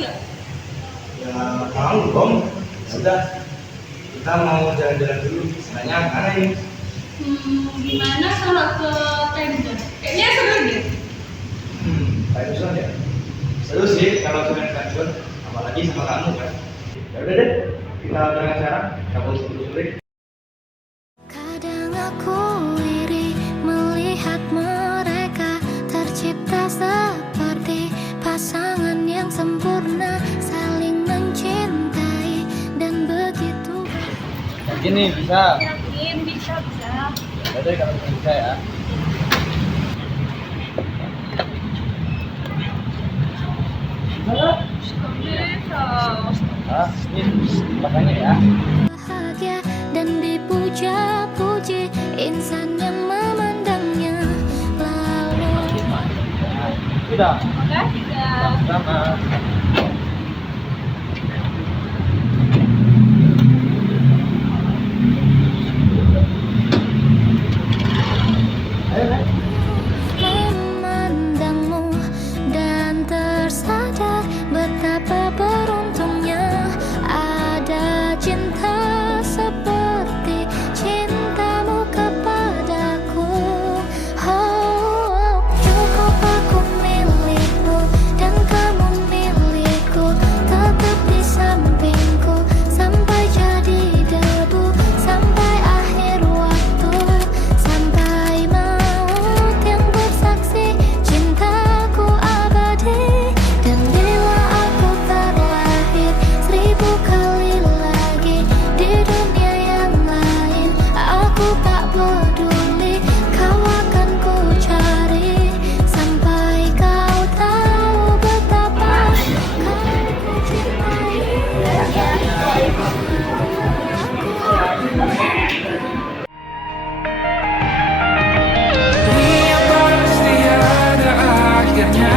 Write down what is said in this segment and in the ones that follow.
ya? Ya mau dong. Sudah, kita mau jalan-jalan dulu. Sebenarnya mana ini? Gimana kalau ke Time Zone? Kayaknya seru deh. Time Zone ya? Seru sih kalau dengan Time Zone, apalagi sama kamu kan. Ya udah deh, kita berangkat sekarang. Kamu sore. Kadang aku iri melihat mereka tercipta seperti pasangan yang sempurna, saling mencintai dan begitu. Yakin nih bisa? Yakin bisa. Ya deh kalau bisa ya. Bisa. Ah, ini makanya ya. Bahagia dan dipuja-puji insan yang memandangnya. Lalu Sudah. Makasih ya. Sama. memandangmu dan tersadar betapa beruntungnya ada cinta seperti cintamu kepadaku. Oh, cukup aku milikmu dan kamu milikku, tetap di sampingku sampai jadi debu, sampai akhir waktu, sampai maut yang bersaksi cintaku abadi. Dan bila aku terlahir 1000 kali lagi di dunia yang lain, aku tak peduli, kau akan ku cari sampai kau tahu betapa kau ku cintai. Dunia pasti ada akhirnya.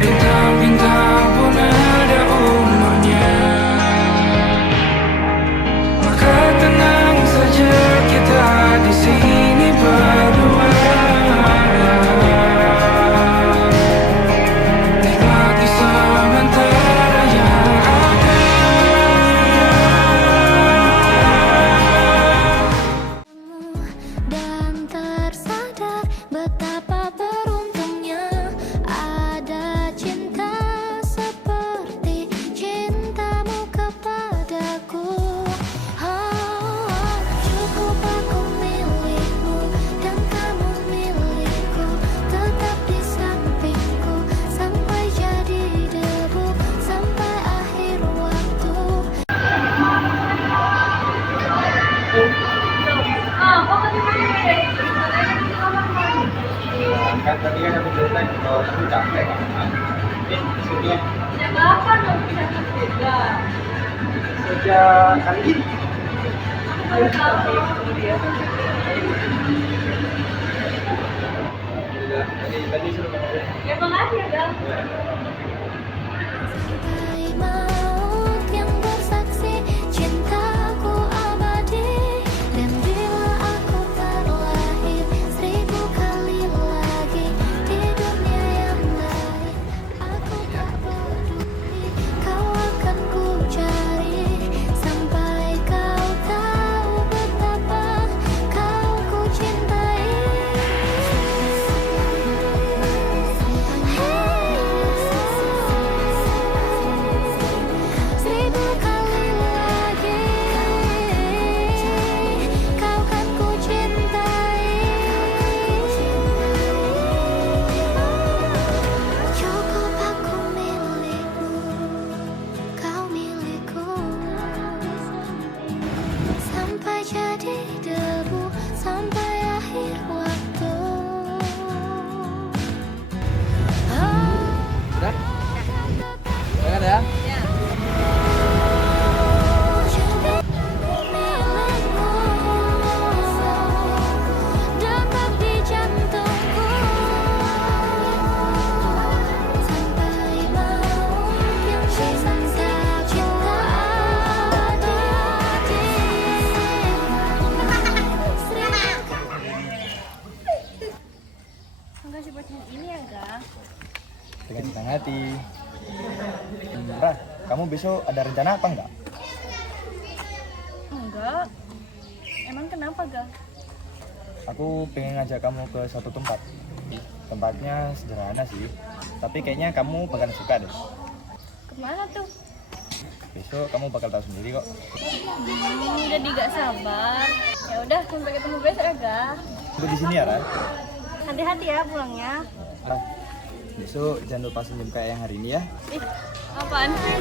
Bintang-bintang pun ada umurnya. Maka tenang saja, kita di sini berdua. Nikmati sementara yang ada. Dan tersadar betapa beruntungnya ada cinta seperti cintamu kepadaku. Oh, cukup aku milikmu dan kamu milikku, tetap di sampingku sampai jadi debu, sampai akhir waktu. Kok dari Kan tadi kan aku cerita kalau aku capek kan. Sudah ya kapan dong bisa beda? sejak kali ini. Baru tahu dia. Tadi suruh kamu. Ya makasih ya, Bang. Sampai maut yang bersaksi cintaku abadi. Dan bila aku terlahir 1000 kali lagi di dunia yang lain, aku tak peduli, kau akan ku cari sampai kau tahu betapa kau ku cintai. Chandra, kamu besok ada rencana apa enggak? Enggak. Emang kenapa, Ga? Aku pengen ngajak kamu ke suatu tempat. Tempatnya sederhana sih, tapi kayaknya kamu bakal suka deh. Kemana tuh? Besok kamu bakal tahu sendiri kok. Jadi gak sabar. Ya udah, sampai ketemu besok ya, Ga. Tunggu di sini ya, Ran. Hati-hati ya pulangnya. Ran, besok jangan lupa senyum kayak yang hari ini ya. Ih, apaan sih?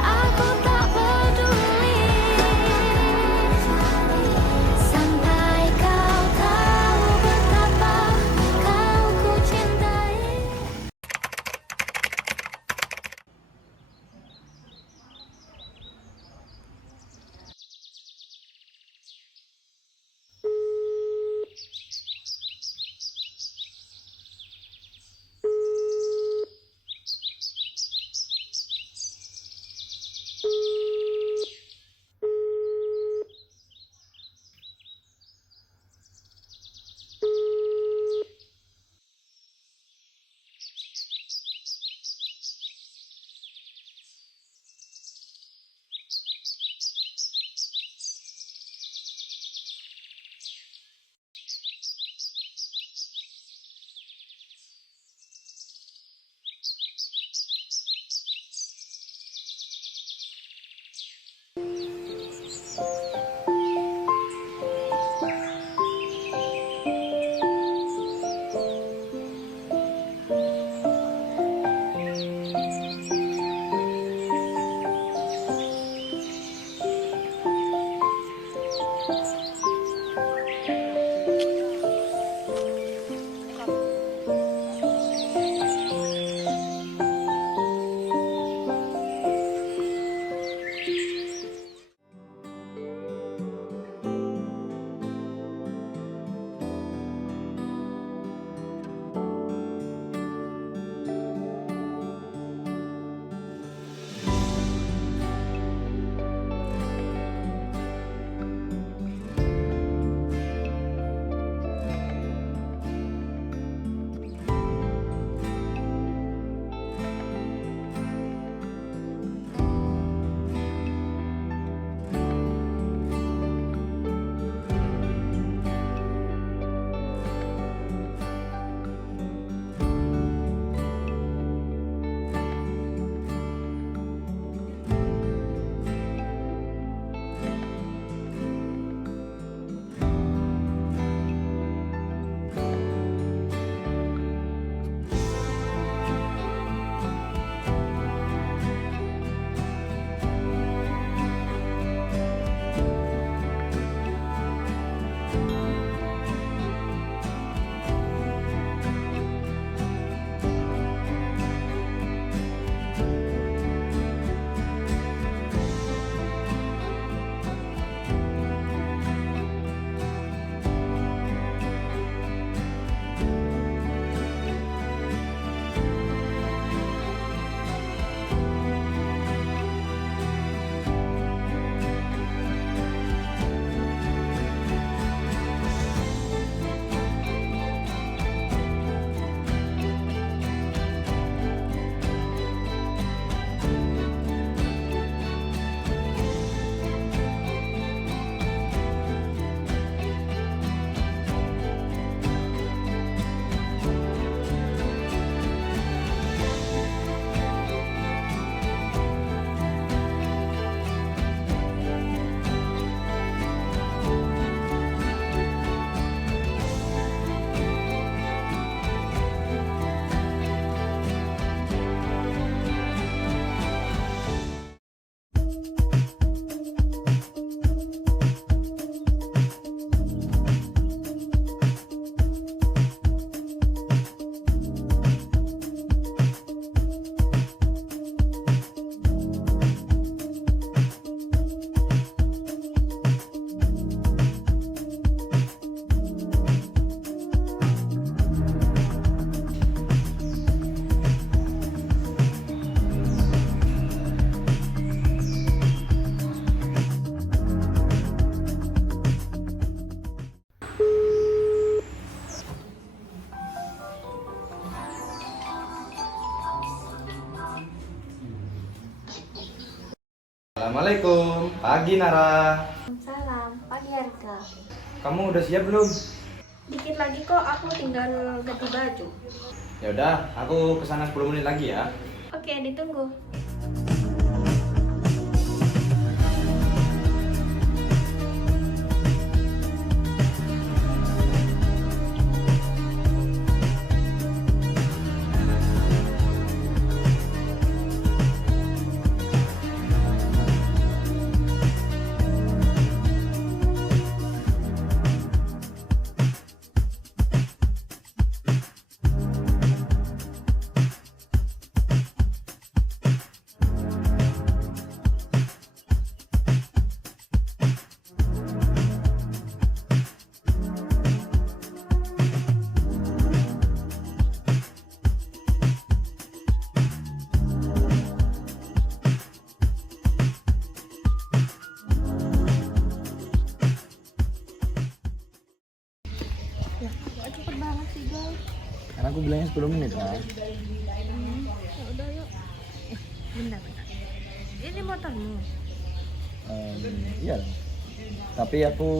Aku tak peduli sampai kau tahu betapa kau ku cintai. Assalamualaikum. Pagi Nara. Salam, pagi Arka. Kamu udah siap belum? Dikit lagi kok, aku tinggal ganti baju. Ya udah, aku kesana 10 menit lagi ya. Oke, ditunggu. Cepet banget sih guys. Karena aku bilangnya 10 menit lah. Ya udah yuk. Bentar. Ini motormu. Iya. Tapi aku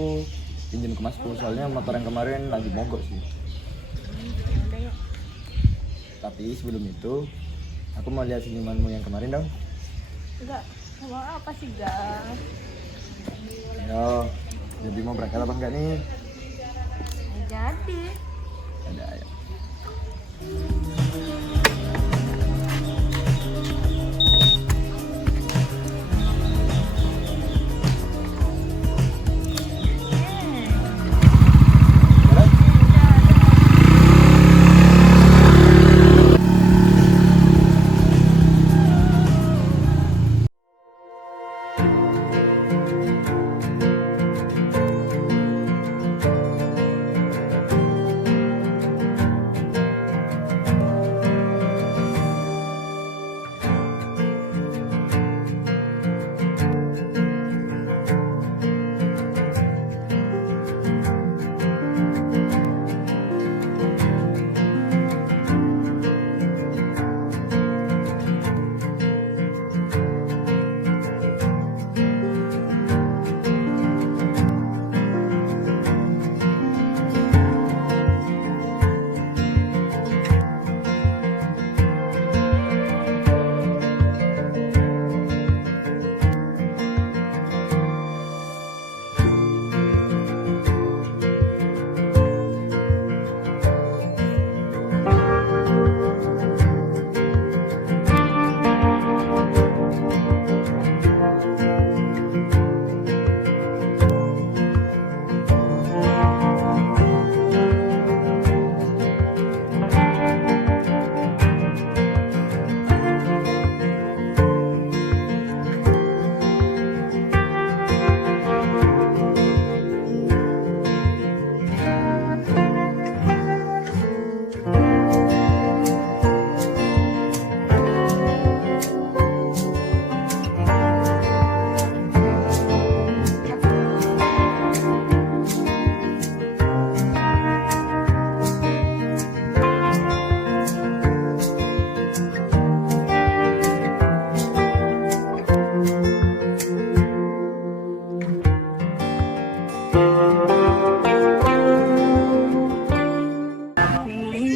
pinjam ke Masku soalnya motor yang kemarin lagi mogok sih. Ya udah yuk. Tapi sebelum itu aku mau lihat senyumanmu yang kemarin dong. Enggak, mau apa sih guys? Ayo, jadi mau berangkat apa enggak nih? Jadi. Ada ayo.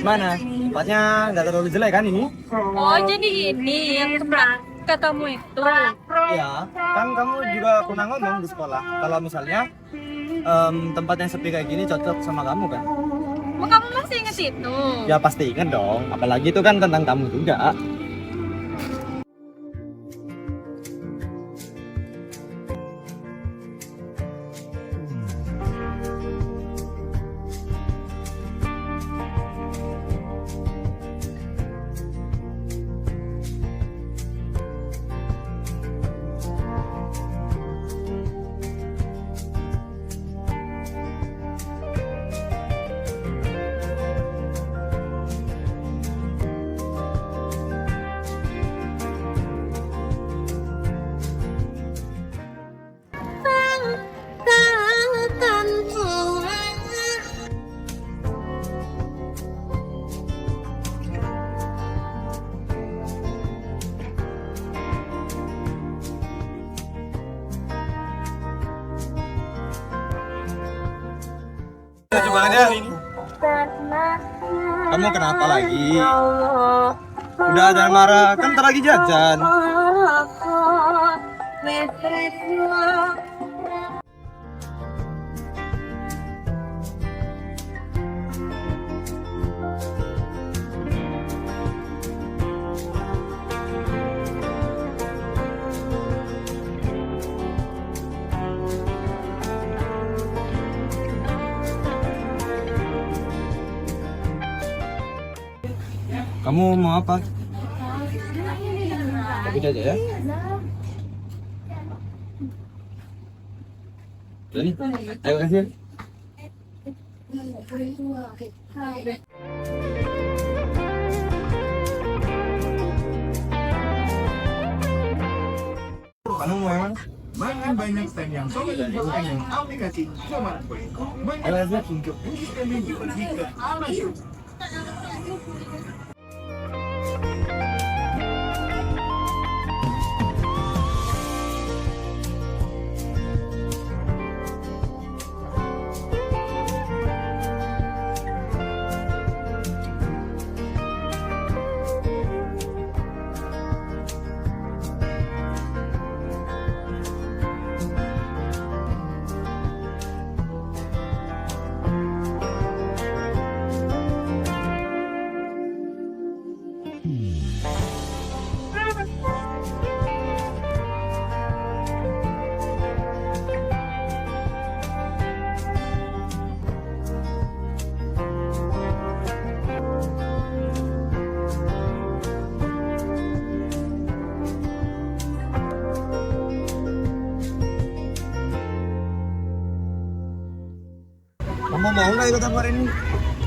Gimana? Tempatnya nggak terlalu jelek kan ini? Oh, jadi ini yang tempat katamu itu. Iya, kan kamu juga pernah ngomong di sekolah kalau misalnya tempat yang sepi kayak gini cocok sama kamu kan? Oh, kamu masih inget itu? Ya pasti ingat dong, apalagi itu kan tentang kamu juga. Lucu banget ya. Kamu kenapa lagi? Udah jangan marah, kan ntar lagi jajan. Kamu mau apa? Tapi aja ya. Udah nih, ayo kasih. Kamu mau yang mana? Makin banyak stand yang solid dengan aplikasi Coman Point. Ayo kasih. Untuk kami pergi ke Alasyu. Kamu mau nggak ikut aku hari ini?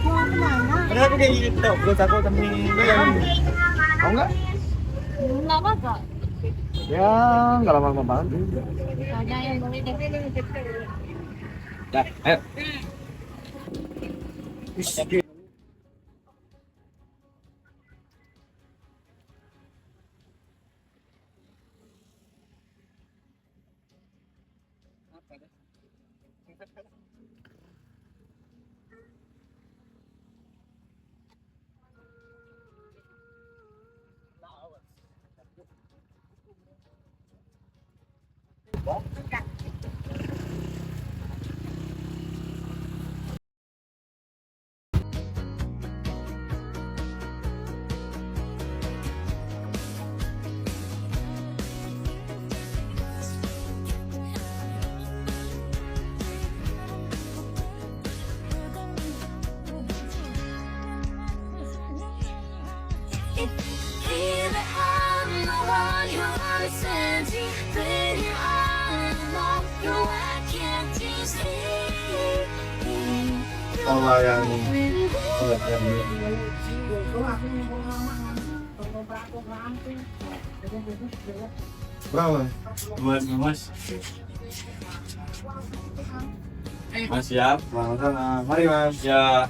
Mau kemana? Ada aku kayak gitu, terus aku temenin Bang. Mau nggak? Nggak apa-apa. Ya, nggak lama-lama banget. Ada yang boleh dipilih. Dah, ayo. Either I'm the one who understands you, but you're all alone. No, I can't just see. Kalau yang berapa? Buat Mas. Mas siap. Sama-sama. Mari Mas. Ya.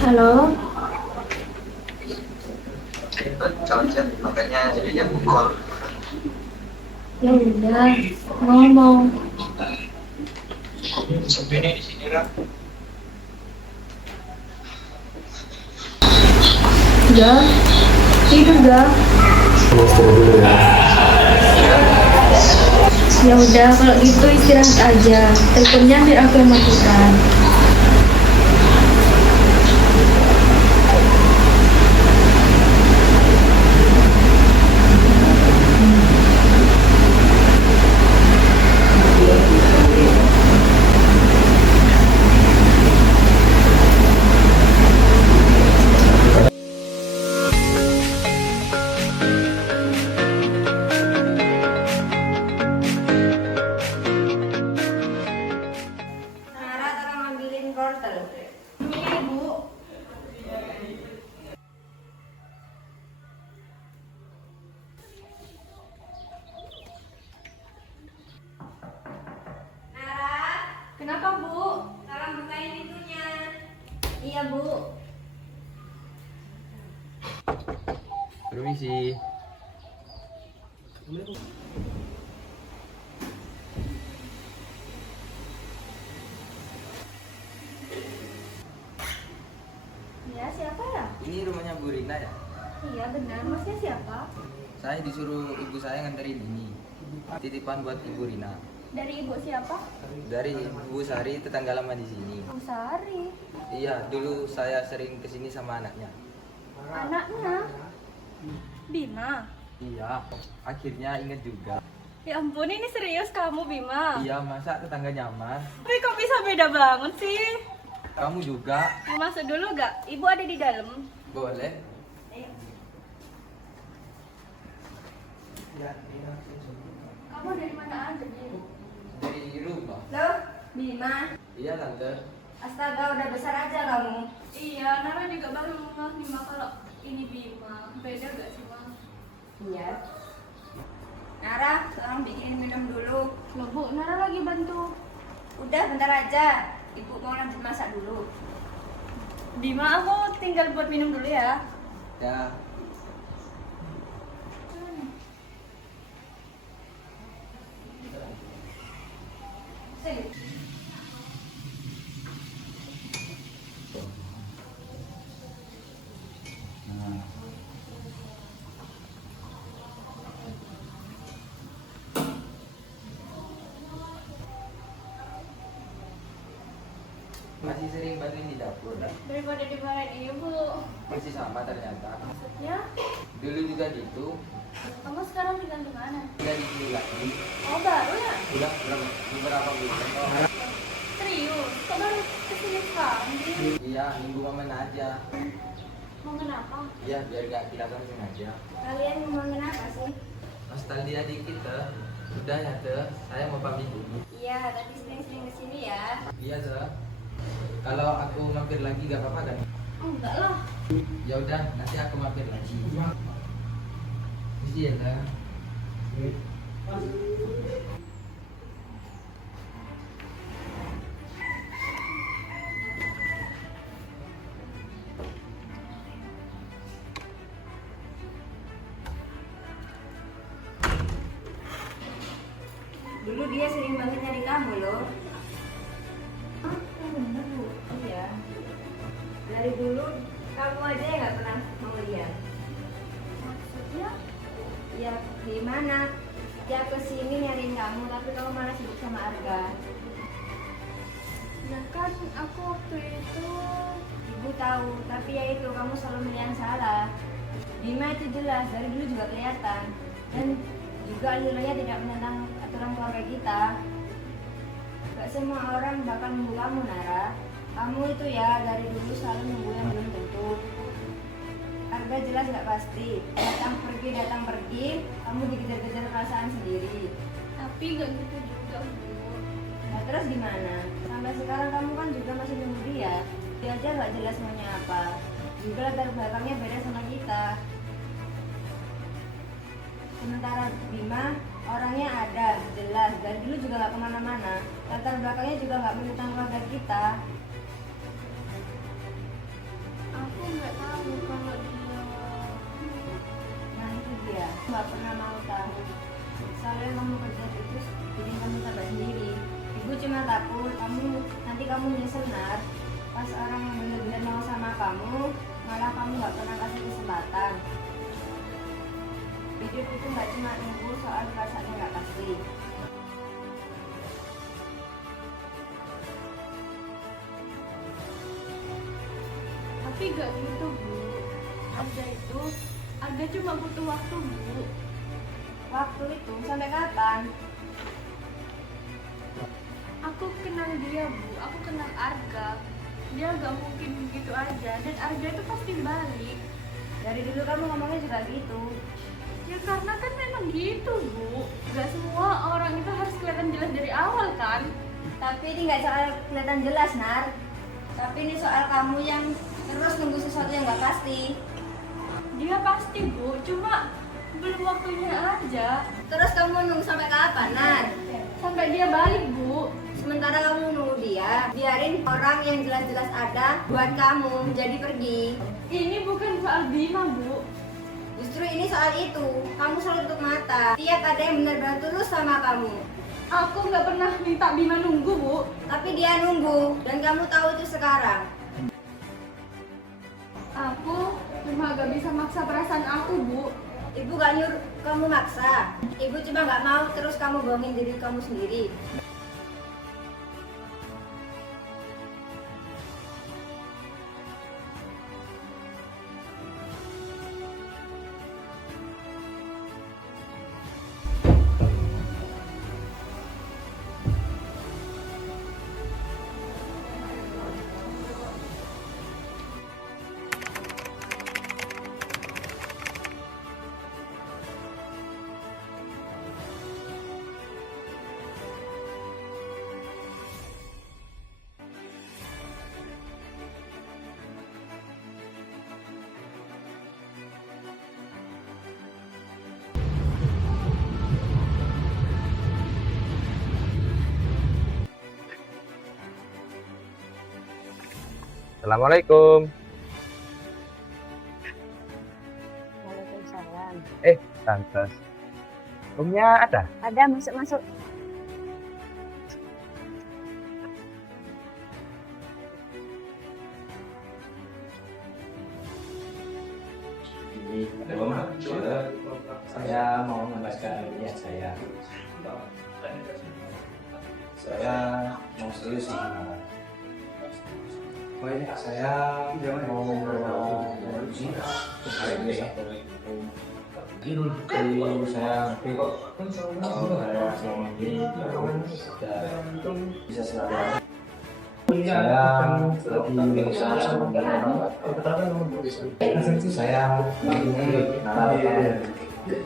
Halo. Calon chat, makanya jadinya call. Ya udah, ngomong. Sepi nih di sini, Ra. Udah, tidur dah. Ya udah, kalau gitu istirahat aja. Teleponnya biar aku yang matikan. Nara, tolong ambilin wortel. Ini Bu. Nara, Kenapa Bu? tolong bukain pintunya. Iya, Bu. Permisi. Ya, siapa ya? Ini rumahnya Bu Rina ya? Iya benar, masnya siapa? Saya disuruh ibu saya nganterin ini. Titipan buat Ibu Rina. Dari ibu siapa? Dari Ibu Sari, tetangga lama di sini. Bu Sari. Iya, dulu saya sering kesini sama anaknya. Anaknya? Bima. Iya, akhirnya inget juga. Ya ampun, ini serius kamu Bima? Iya, masa tetangga nyaman? Tapi kok bisa beda banget sih? Kamu juga? Mau masuk dulu gak? Ibu ada di dalam. Boleh. Kamu dari mana aja nih? Dari rumah. Loh, Bima. Iya, Tante. Astaga, udah besar aja kamu. Iya, Nara juga baru ngomong Bima kalau ini Bima. Beda gak sih Bang? Iya. Nara, tolong bikinin minum dulu. Loh Bu, Nara lagi bantu. Udah, bentar aja. Ibu mau lanjut masak dulu. Bima, aku tinggal buat minum dulu ya. Ya. Sini. Masih sering bantuin di dapur. Daripada dimarahin ibu. Masih sama ternyata. Maksudnya, Dulu juga gitu. kamu sekarang tinggal di mana? Udah di sini lagi. Oh baru ya? Udah beberapa bulan. Serius? Kok baru kesini sekarang sih? Iya, minggu momen aja. Mau kenapa? Iya, biar gak kelihatan sengaja. Kalian ngomongin apa sih? Nostalgia dikit teh. Udah ya teh, saya mau pamit dulu. Iya, tapi sering-sering kesini ya. Iya teh. Kalau aku mampir lagi gak apa-apa kan? Enggak lah. Ya udah, nanti aku mampir lagi. Mesti ya teh. Dulu dia sering banget nyari kamu loh. Bener Bu. Iya. Dari dulu kamu aja yang nggak pernah mau lihat. Maksudnya? Ya gimana? Dia kesini nyariin kamu tapi kamu malah sibuk sama Arga. Ya kan aku waktu itu. Ibu tahu, tapi ya itu kamu selalu milih yang salah. Bima itu jelas dari dulu juga kelihatan dan juga nilainya tidak menentang aturan keluarga kita. Gak semua orang bakal nunggu kamu, Nara. Kamu itu ya dari dulu selalu nunggu yang belum tentu. Harga jelas gak pasti. Datang pergi, kamu dikejar-kejar perasaan sendiri. Tapi gak gitu juga Bu. Nah terus gimana? Sampai sekarang kamu kan juga masih nunggu dia. Dia aja gak jelas maunya apa. Juga latar belakangnya beda sama kita. Sementara Bima orangnya ada, jelas, dari dulu juga gak kemana-mana. Latar belakangnya juga gak menentang keluarga kita. Aku nggak tahu kalau dia. Nah itu dia, nggak pernah mau tahu. Soalnya kamu kerja terus bikin kamu tambah sendiri. Ibu cuma takut nanti kamu nyesel Nar. Pas orang yang benar-benar mau sama kamu, malah kamu nggak pernah kasih kesempatan. Hidup itu nggak cuma nunggu soal perasaannya nggak pasti. Tapi gak gitu Bu. Arga cuma butuh waktu Bu. Waktu itu sampai kapan? Aku kenal dia Bu, aku kenal Arga. Dia gak mungkin begitu aja, dan Arga itu pasti balik. Dari dulu kamu ngomongnya juga gitu. Ya karena kan memang gitu Bu. Gak semua orang itu harus kelihatan jelas dari awal kan. Tapi ini nggak soal kelihatan jelas Nar. Tapi ini soal kamu yang terus nunggu sesuatu yang nggak pasti. Dia pasti Bu, cuma belum waktunya aja. Terus kamu nunggu sampai kapan Nar? Sampai dia balik Bu. Sementara kamu nunggu dia, biarin orang yang jelas-jelas ada buat kamu menjadi pergi. Ini bukan soal Bima Bu. Justru ini soal itu, kamu selalu tutup mata. Tiap ada yang benar-benar tulus sama kamu. Aku nggak pernah minta Bima nunggu Bu. Tapi dia nunggu, dan kamu tahu itu sekarang. Aku cuma gak bisa maksa perasaan aku Bu. Ibu gak nyuruh kamu maksa. Ibu cuma gak mau terus kamu bohongin diri kamu sendiri. Assalamualaikum. Waalaikumsalam. Tante. Roomnya ada? Ada, masuk-masuk. Saya mau membahaskan niat saya. Saya mau serius sih. Saya mau membawa uji hari ini. Jadi saya ngerti kok kalau saya selama ini sudah bisa selalu. Saya lagi berusaha sama saya ingin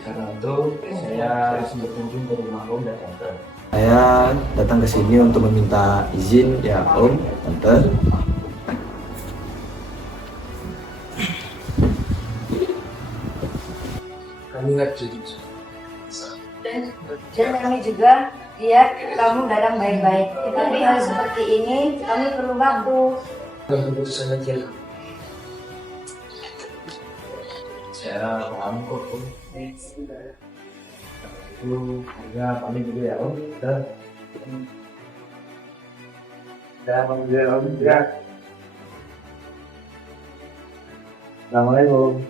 karena itu saya harus berkunjung ke rumah Om dan Tante. Saya datang ke sini untuk meminta izin ya Om, Tante. Kami nggak jadi. Dan kami juga lihat kamu datang baik-baik. Tapi hal seperti ini kami perlu waktu. Keputusan aja. Saya paham kok Om. Itu harga pamit dulu ya Om. Udah pamit dulu ya Om. Ya. Assalamualaikum.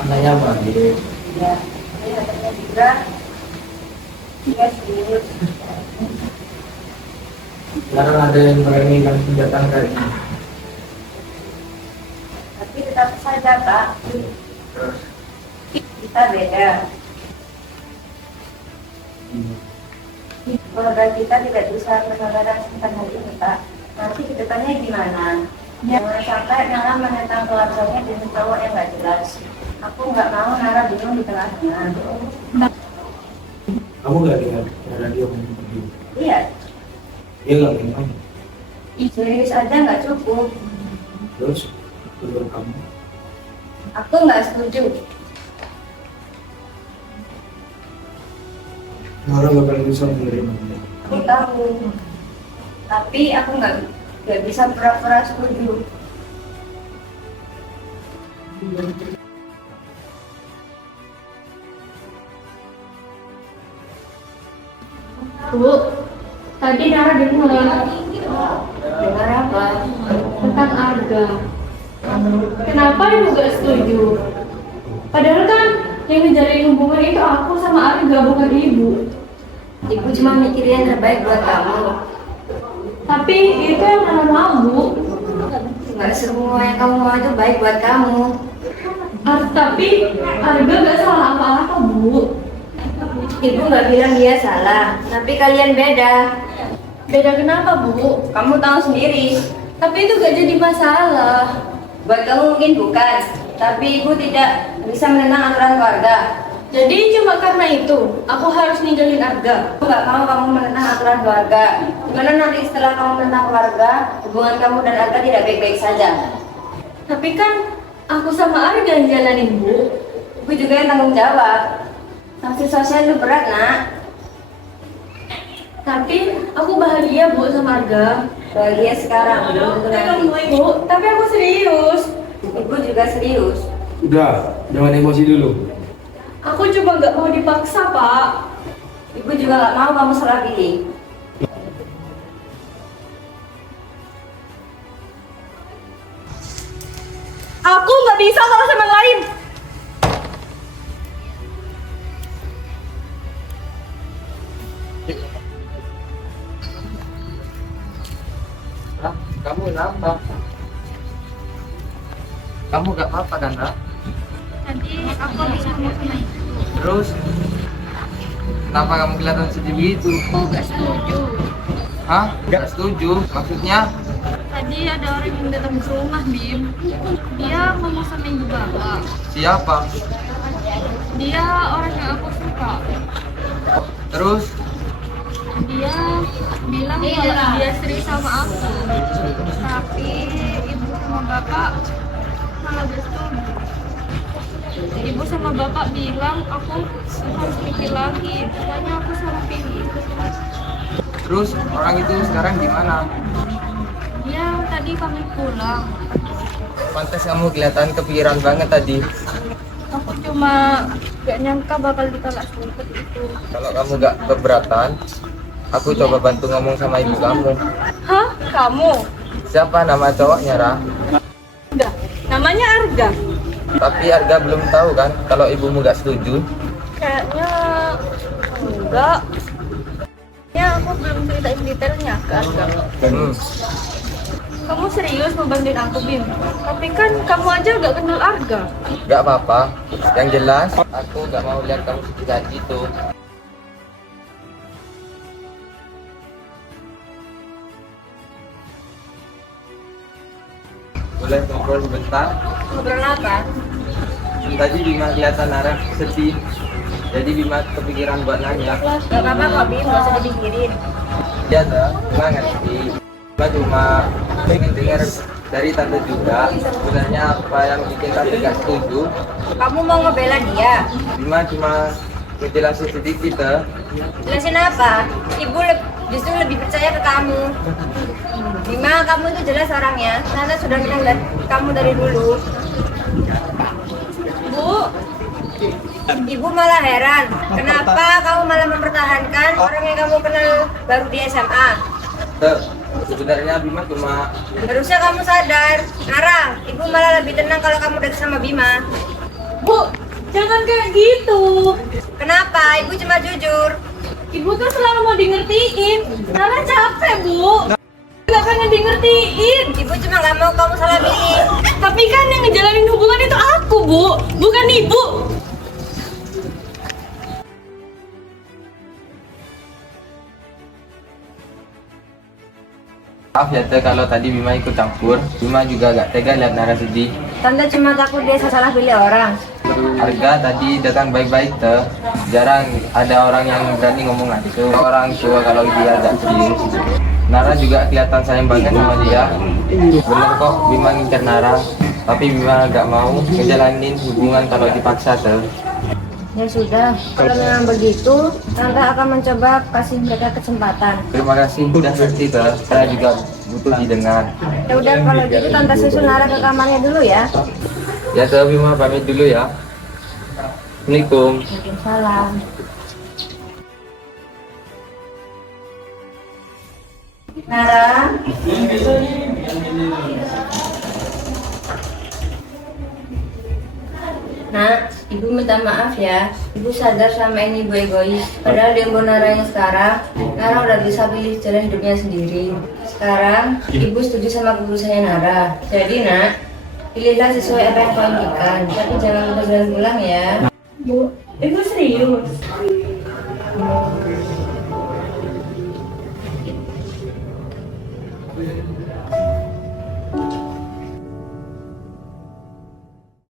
Anaknya mandi. Ya, ini katanya juga dia serius. Sekarang ada yang berani kan datang kayak ini. Tapi tetap saja Pak, kita beda. Keluarga kita tidak bisa bersaudara tentang hal ini Pak. Nanti ke depannya gimana? Jangan sampai Nara menentang keluarganya dengan cowok yang nggak jelas. Aku nggak mau Nara bingung di tengah-tengah. Kamu nggak lihat cara dia ngomong begini? Iya, Dia nggak bilang. serius aja nggak cukup. Terus menurut kamu? Aku nggak setuju. Nara bakal bisa menerima. Aku tahu. Tapi aku nggak bisa pura-pura setuju. Bu, tadi Nara dengar Dengar apa? tentang Arga. Kenapa ibu gak setuju? Padahal kan yang ngejalin hubungan itu aku sama Arga, bukan ibu. Ibu cuma mikirin yang terbaik buat kamu. Tapi itu yang Nara mau, Bu. Nggak semua yang kamu mau itu baik buat kamu. Tapi Arga gak salah apa-apa, Bu. Ibu nggak bilang dia salah, tapi kalian beda. Beda kenapa, Bu? Kamu tahu sendiri. Tapi itu gak jadi masalah. Buat kamu mungkin bukan, tapi ibu tidak bisa menentang aturan keluarga. Jadi cuma karena itu, aku harus ninggalin Arga. Aku nggak mau kamu menentang aturan keluarga. Gimana nanti setelah kamu menentang keluarga, hubungan kamu dan Arga tidak baik-baik saja. Tapi kan aku sama Arga yang jalanin, Bu. Ibu juga yang tanggung jawab. Sanksi sosial itu berat, Nak. Tapi aku bahagia, Bu, sama Arga. Bahagia sekarang, belum tentu nanti. Bu, tapi aku serius. Ibu juga serius. Udah, jangan emosi dulu. Aku cuma gak mau dipaksa, Pak. Ibu juga nggak mau kamu salah pilih. Aku gak bisa kalau sama yang lain. Kamu kenapa? Kamu gak apa-apa kan, Ra? Tadi aku habis ngomong sama ibu. Terus kenapa kamu kelihatan sedih begitu? Aku gak setuju. Hah? Gak setuju? Maksudnya? Tadi ada orang yang datang ke rumah, Bim. Dia ngomong sama ibu bapak. Siapa? Dia orang yang aku suka. Terus? Dia bilang kalau dia serius sama aku. Tapi ibu sama bapak malah gak setuju. Ibu sama bapak bilang aku harus mikir lagi. Makanya aku salah pilih. Terus orang itu sekarang di mana? Dia tadi kami pulang. Pantes kamu kelihatan kepikiran banget tadi. Aku cuma gak nyangka bakal ditolak seperti itu. Kalau kamu gak keberatan, aku coba bantu ngomong sama ibu kamu. Hah? Kamu? Siapa nama cowoknya, Ra? Enggak. Namanya Arga. Tapi Arga belum tahu kan kalau ibumu gak setuju. Kayaknya enggak. Ya, aku belum ceritain detailnya ke Arga. Kamu serius mau bantuin aku, Bim? Tapi kan kamu aja gak kenal Arga. Gak apa-apa. Yang jelas, aku gak mau lihat kamu sedih kayak gitu. Boleh ngobrol sebentar? Ngobrol apa? Tadi Bima kelihatan Nara sedih. Jadi Bima kepikiran buat nanya. Gak apa-apa kok, Bim, gak usah dipikirin. Iya dah, Bima ngerti. Bima cuma pengen dengar dari tante juga. Sebenarnya apa yang bikin tante gak setuju. Kamu mau ngebela dia? Bima cuma ngejelasin sedikit dah. Jelasin apa? Ibu justru lebih percaya ke kamu. Bima, kamu itu jelas orangnya. Tante sudah kenal kamu dari dulu. Bu, Ibu malah heran. Kenapa kamu malah mempertahankan orang yang kamu kenal baru di SMA? Tuh, sebenarnya Bima cuma Harusnya kamu sadar. Nara, Ibu malah lebih tenang kalau kamu dekat sama Bima. Bu, jangan kayak gitu. Kenapa? Ibu cuma jujur. Ibu tuh selalu mau di ngertiin. Nara capek, Bu. Gak pengen di ngertiin. Ibu cuma nggak mau kamu salah pilih. Tapi kan yang ngejalanin hubungan itu aku, Bu. Bukan ibu. maaf ya Teh kalau tadi Bima ikut campur. Bima juga gak tega lihat Nara sedih. Tante cuma takut dia salah pilih orang. Harga tadi datang baik-baik Teh. Jarang ada orang yang berani ngomong gitu. Orang tua kalau dia gak serius. Nara juga kelihatan sayang banget sama dia. Bener kok Bima ngincar Nara. Tapi Bima gak mau ngejalanin hubungan kalau dipaksa Teh. Ya sudah, kalau memang begitu, Tante akan mencoba kasih mereka kesempatan. Terima kasih udah ngerti Teh. Saya juga butuh didengar. Ya udah, kalau gitu Tante susul Nara ke kamarnya dulu ya. Ya Teh Bima pamit dulu ya. Assalamualaikum. Waalaikumsalam. Nara, Nak, Ibu minta maaf ya. Ibu sadar selama ini Ibu egois. Padahal di umur Nara yang sekarang, Nara udah bisa pilih jalan hidupnya sendiri. Sekarang, Ibu setuju sama keputusannya Nara. Jadi Nak, pilihlah sesuai apa yang kau inginkan. Tapi jangan udah pulang ya. Bu, Ibu serius?